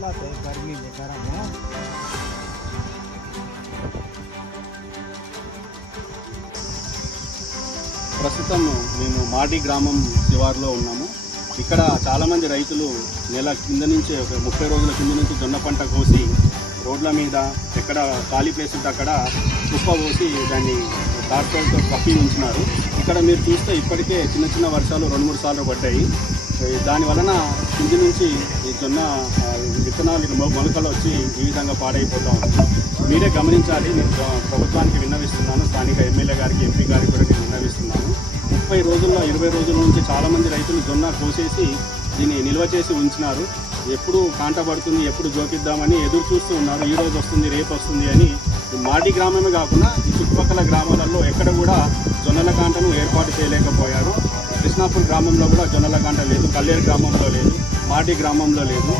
चिल्लाते हैं गर्मी में गर्म है ప్రస్తుతం మేము మాడి గ్రామం శివారులో ఉన్నాము ఇక్కడ చాలామంది రైతులు నెల కింద నుంచి ఒక ముప్పై రోజుల కింద నుంచి జొన్న పంట కోసి రోడ్ల మీద ఎక్కడ ఖాళీ ప్లేస్ ఉంటే అక్కడ కుప్ప పోసి దాన్ని టార్చర్తో కప్పి ఉంచినారు ఇక్కడ మీరు చూస్తే ఇప్పటికే చిన్న చిన్న వర్షాలు రెండు మూడు సార్లు పడ్డాయి ఈ దాని వలన కింది నుంచి ఈ జొన్న విత్తనాలు మొలకలు వచ్చి ఈ విధంగా పాడైపోతా. ఉంది మీరే గమనించాలి నేను ప్రభుత్వానికి విన్నవిస్తున్నాను స్థానిక ఎమ్మెల్యే గారికి ఎంపీ గారికి కూడా నేను విన్నవిస్తున్నాను. ముప్పై రోజుల్లో ఇరవై రోజుల నుంచి చాలామంది రైతులు జొన్న కోసేసి దీన్ని నిల్వ చేసి ఉంచినారు. ఎప్పుడు కాంట పడుతుంది ఎప్పుడు జోకిద్దామని ఎదురు చూస్తూ ఉన్నారు. ఈ రోజు వస్తుంది రేపు వస్తుంది అని మాటి గ్రామమే కాకుండా ఈ చుట్టుపక్కల గ్రామాలలో ఎక్కడ కూడా జొన్నల కాంటను ఏర్పాటు చేయలేకపోయారు. కృష్ణాపూర్ గ్రామంలో కూడా జొన్నలకాంట లేదు కల్లేరు గ్రామంలో లేదు మాటి గ్రామంలో లేదు.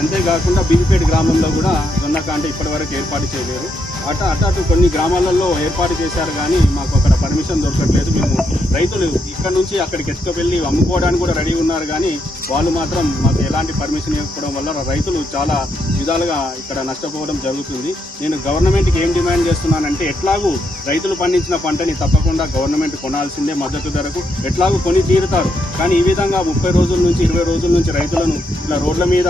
అంతేకాకుండా బీబీపేట గ్రామంలో కూడా జొన్న కాంట ఇప్పటివరకు ఏర్పాటు చేయలేరు అట అటు అటు కొన్ని గ్రామాలలో ఏర్పాటు చేశారు కానీ మాకు అక్కడ పర్మిషన్ దొరకట్లేదు. మేము రైతులు ఇక్కడ నుంచి అక్కడికి ఎత్తుకువెళ్ళి అమ్ముకోవడానికి కూడా రెడీ ఉన్నారు కానీ వాళ్ళు మాత్రం మాకు ఎలాంటి పర్మిషన్ ఇవ్వకపోవడం వల్ల రైతులు చాలా విధాలుగా ఇక్కడ నష్టపోవడం జరుగుతుంది. నేను గవర్నమెంట్కి ఏం డిమాండ్ చేస్తున్నానంటే ఎట్లాగూ రైతులు పండించిన పంటని తప్పకుండా గవర్నమెంట్ కొనాల్సిందే మద్దతు ధరకు. ఎట్లాగూ కొని తీరుతారు. కానీ ఈ విధంగా ముప్పై రోజుల నుంచి ఇరవై రోజుల నుంచి రైతులను ఇలా రోడ్ల మీద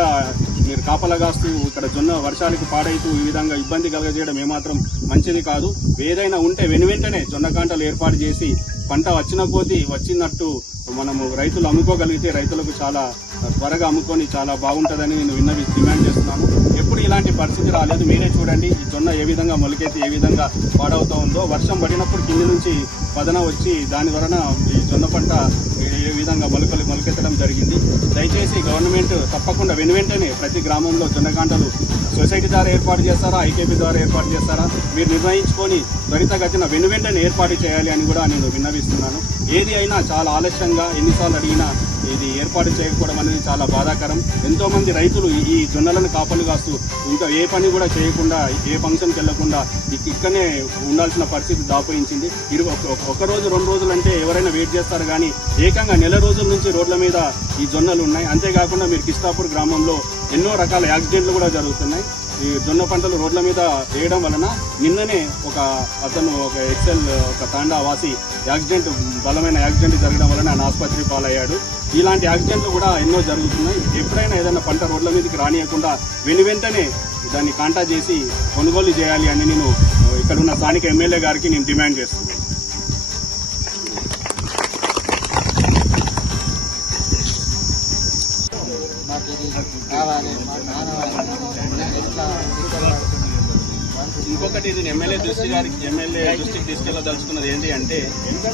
మీరు కాపలగాస్తూ ఇక్కడ జొన్న వర్షాలకు పాడైతూ ఈ విధంగా ఇబ్బంది కలగజేయడం ఏమాత్రం మంచిది కాదు. ఏదైనా ఉంటే వెను వెంటనే జొన్న కాంటలు ఏర్పాటు చేసి పంట వచ్చిన కొద్దీ వచ్చినట్టు మనము రైతులు అమ్ముకోగలిగితే రైతులకు చాలా త్వరగా అమ్ముకొని చాలా బాగుంటుందని నేను విన్నవి డిమాండ్ చేస్తున్నాను. ఎప్పుడు ఇలాంటి పరిస్థితి రాలేదు. మీరే చూడండి ఈ జొన్న ఏ విధంగా మొలకెత్తి ఏ విధంగా పాడవుతూ ఉందో. వర్షం పడినప్పుడు కింది నుంచి పదన వచ్చి దాని వలన ఈ జొన్న పంట ఏ విధంగా మొలకలు మొలకెత్తడం జరిగింది. దయచేసి గవర్నమెంట్ తప్పకుండా వెనువెంటనే ప్రతి గ్రామంలో జొన్నకాంటలు సొసైటీ ద్వారా ఏర్పాటు చేస్తారా? ఐకేపీ ద్వారా ఏర్పాటు చేస్తారా? మీరు నిర్ణయించుకొని త్వరితగతిన వెను వెంటనే ఏర్పాటు చేయాలి అని కూడా నేను విన్నవిస్తున్నాను. ఏది అయినా చాలా ఆలస్యంగా ఎన్నిసార్లు అడిగినా ఇది ఏర్పాటు చేయకపోవడం అనేది చాలా బాధాకరం. ఎంతో మంది రైతులు ఈ- జొన్నలను కాపలు కాస్తూ ఇంకా ఏ పని కూడా చేయకుండా ఏ ఫంక్షన్కి వెళ్ళకుండా ఇక్కడనే ఉండాల్సిన పరిస్థితి దాపురించింది. ఇరు ఒక- ఒక రోజు రెండు రోజులు అంటే ఎవరైనా వెయిట్ చేస్తారు కానీ ఏకంగా నెల రోజుల నుంచి రోడ్ల మీద ఈ జొన్నలు ఉన్నాయి. అంతేకాకుండా మీరు కిస్తాపూర్ గ్రామంలో ఎన్నో రకాల యాక్సిడెంట్లు కూడా జరుగుతున్నాయి. ఈ జొన్న పంటలు రోడ్ల మీద వేయడం వలన నిన్ననే ఒక అతను ఒక ఎక్సెల్ ఒక తాండా వాసి యాక్సిడెంట్ బలమైన యాక్సిడెంట్ జరగడం వలన ఆయన ఆసుపత్రి పాలయ్యాడు. ఇలాంటి యాక్సిడెంట్లు కూడా ఎన్నో జరుగుతున్నాయి. ఎప్పుడైనా ఏదైనా పంట రోడ్ల మీదకి రానియకుండా వెను వెంటనే దాన్ని కాంటా చేసి కొనుగోలు చేయాలి అని నేను ఇక్కడ ఉన్న స్థానిక ఎమ్మెల్యే గారికి నేను డిమాండ్ చేస్తున్నాను. ఇంకొకటి ఇది ఎమ్మెల్యే దృష్టి గారికి ఎమ్మెల్యే దృష్టికి తీసుకెళ్ళదలుచుకున్నది ఏంటి అంటే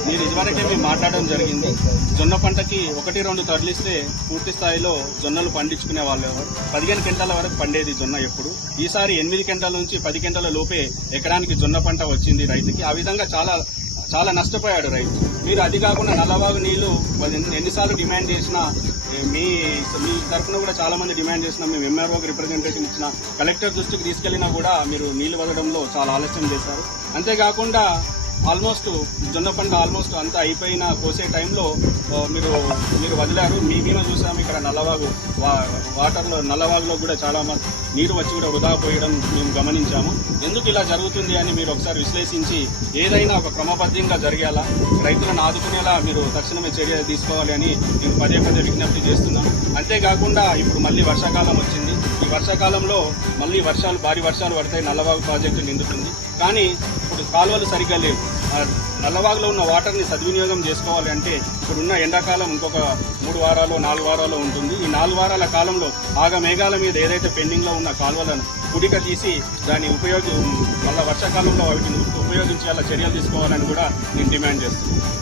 మీరు ఇదివరకే మేము మాట్లాడడం జరిగింది. జొన్న పంటకి ఒకటి రెండు తరలిస్తే పూర్తి స్థాయిలో జొన్నలు పండించుకునే వాళ్ళు పదిహేను క్వింటాల వరకు పండేది జొన్న ఎప్పుడు? ఈసారి ఎనిమిది క్వింటాల నుంచి పది గంటల లోపే ఎకరానికి జొన్న పంట వచ్చింది రైతుకి. ఆ విధంగా చాలా చాలా నష్టపోయాడు రైతు. మీరు అది కాకుండా నల్లవాగు నీళ్ళు ఎన్నిసార్లు డిమాండ్ చేసినా మీ మీ తరఫున కూడా చాలా మంది డిమాండ్ చేసినా మేము ఎంఆర్ఓకి రిప్రజెంటేషన్ ఇచ్చిన కలెక్టర్ దృష్టికి తీసుకెళ్ళినా కూడా మీరు నీళ్ళు వదలడంలో చాలా ఆలస్యం చేశారు. అంతేకాకుండా ఆల్మోస్ట్ జొన్న పంట ఆల్మోస్ట్ అంతా అయిపోయిన కోసే టైంలో మీరు మీరు వదిలారు. మీ మీద చూసాము ఇక్కడ నల్లవాగు వా- వాటర్లో నల్లవాగులో కూడా చాలా మంది నీరు వచ్చి కూడా వృధా పోయడం మేము గమనించాము. ఎందుకు ఇలా జరుగుతుంది అని మీరు ఒకసారి విశ్లేషించి ఏదైనా ఒక క్రమబద్ధంగా జరిగేలా రైతులను ఆదుకునేలా మీరు తక్షణమే చర్య తీసుకోవాలి అని నేను పదే పదే విజ్ఞప్తి చేస్తున్నాను. అంతేకాకుండా ఇప్పుడు మళ్ళీ వర్షాకాలం వచ్చింది. ఈ వర్షాకాలంలో మళ్ళీ వర్షాలు భారీ వర్షాలు పడతాయి నల్లవాగు ప్రాజెక్టు నిండుతుంది. కానీ ఇప్పుడు కాలువలు సరిగ్గా లేవు. నల్లవాగులో ఉన్న వాటర్ని సద్వినియోగం చేసుకోవాలి అంటే ఇప్పుడున్న ఎండాకాలం ఇంకొక మూడు వారాలు నాలుగు వారాలు ఉంటుంది. ఈ నాలుగు వారాల కాలంలో ఆగ మేఘాల మీద ఏదైతే పెండింగ్లో ఉన్న కాలువలను కుడిక తీసి దాన్ని ఉపయోగ మళ్ళా వర్షాకాలంలో వాటిని ఉపయోగించేలా చర్యలు తీసుకోవాలని కూడా నేను డిమాండ్ చేస్తున్నాను.